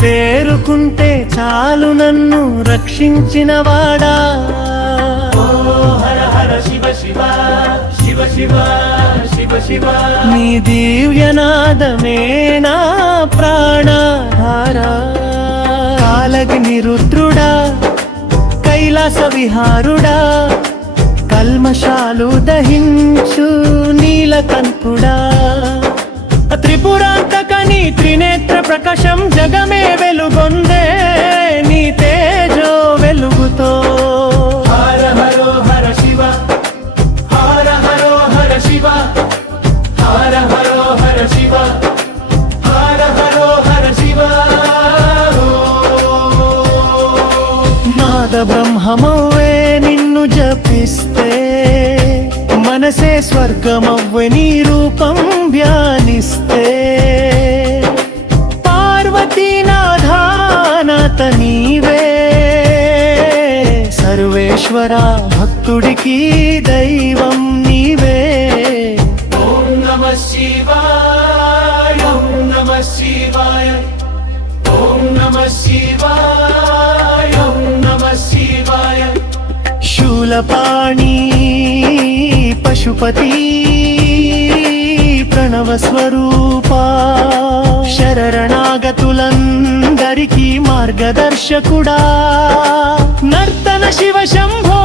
పేరుకుంటే చాలు నన్ను రక్షించినవాడా. ఓ హర హర శివ శివ శివ శివ శివ శివ. నీ దివ్యనాదమే నా ప్రాణధార. కాలగ్ని రుద్రుడా కైలాస విహారుడా, కల్మషాలు దహించు నీలకంఠుడా. త్రిపురాంతకని త్రినేత్ర ప్రకాశం జగమే వెలుగొందే నీ తేజో వెలుగుతో. హర హరో హర శివ హర హరో హర శివ హర హరో హర శివ హర హరో హర శివ. నాద బ్రహ్మమవ్వే నిన్ను జపిస్తే, మనసే స్వర్గమవ్వే నీ రూపం ధ్యానిస్తే. పార్వతీనాథానాథ నీవే, సర్వేశ్వర భక్తుడికి దైవం నీవే. ఓం నమః శివాయ ఓం నమః శివాయ ఓం నమః శివాయ ఓం నమః శివాయ. శూలపాణి పశుపతి ప్రణవ స్వరూపా, శరణాగతులందరికీ మార్గదర్శకుడా. నర్తన శివ శంభో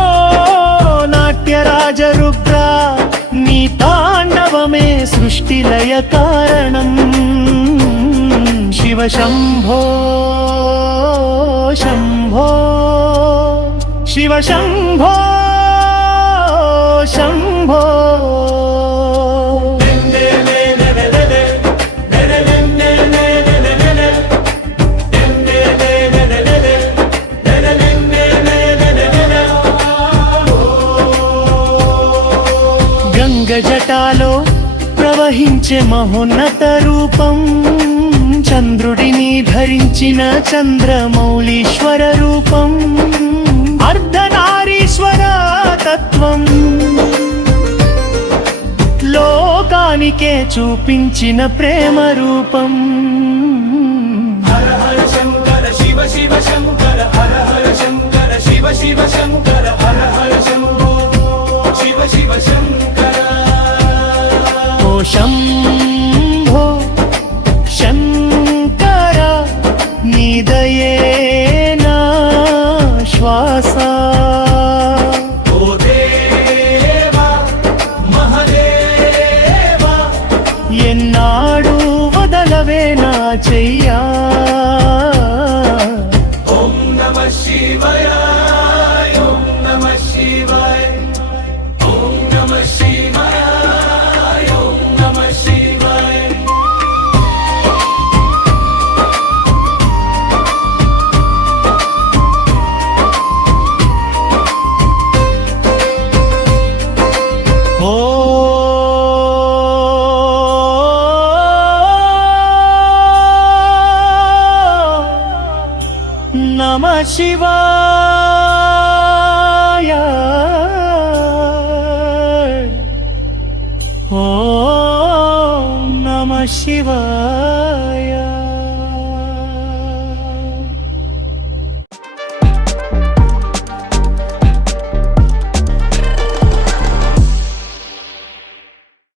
నాట్యరాజ రుద్ర, నీ తాండవమే సృష్టిలయ కారణం. శివ శంభో శంభో శివ శంభో శంభో. గంగ జటాలో ప్రవహించే మహోన్నత రూపం, చంద్రుడిని ధరించిన చంద్రమౌళీశ్వర రూపం. అర్ధనారీశ్వర తత్వం లోకానికే చూపించిన ప్రేమ రూపం. హర హర శంకర శివ శివ శంకర హర హర శంకర శివ శివ శంకర హర హర శంభో శివ శివ శంకర. ఓ శంభో శంకర, నీ దయే నా శ్వాస. ఓ దేవా మహదేవా, ఎన్నాడు వదలవే నా చెయ్యా. ఓం నమః శివాయ ఓం నమః శివాయ ఓం నమః శివాయ ఓం నమః శివాయ. ఓ నమః శివాయ. ఓ నమః శివాయ.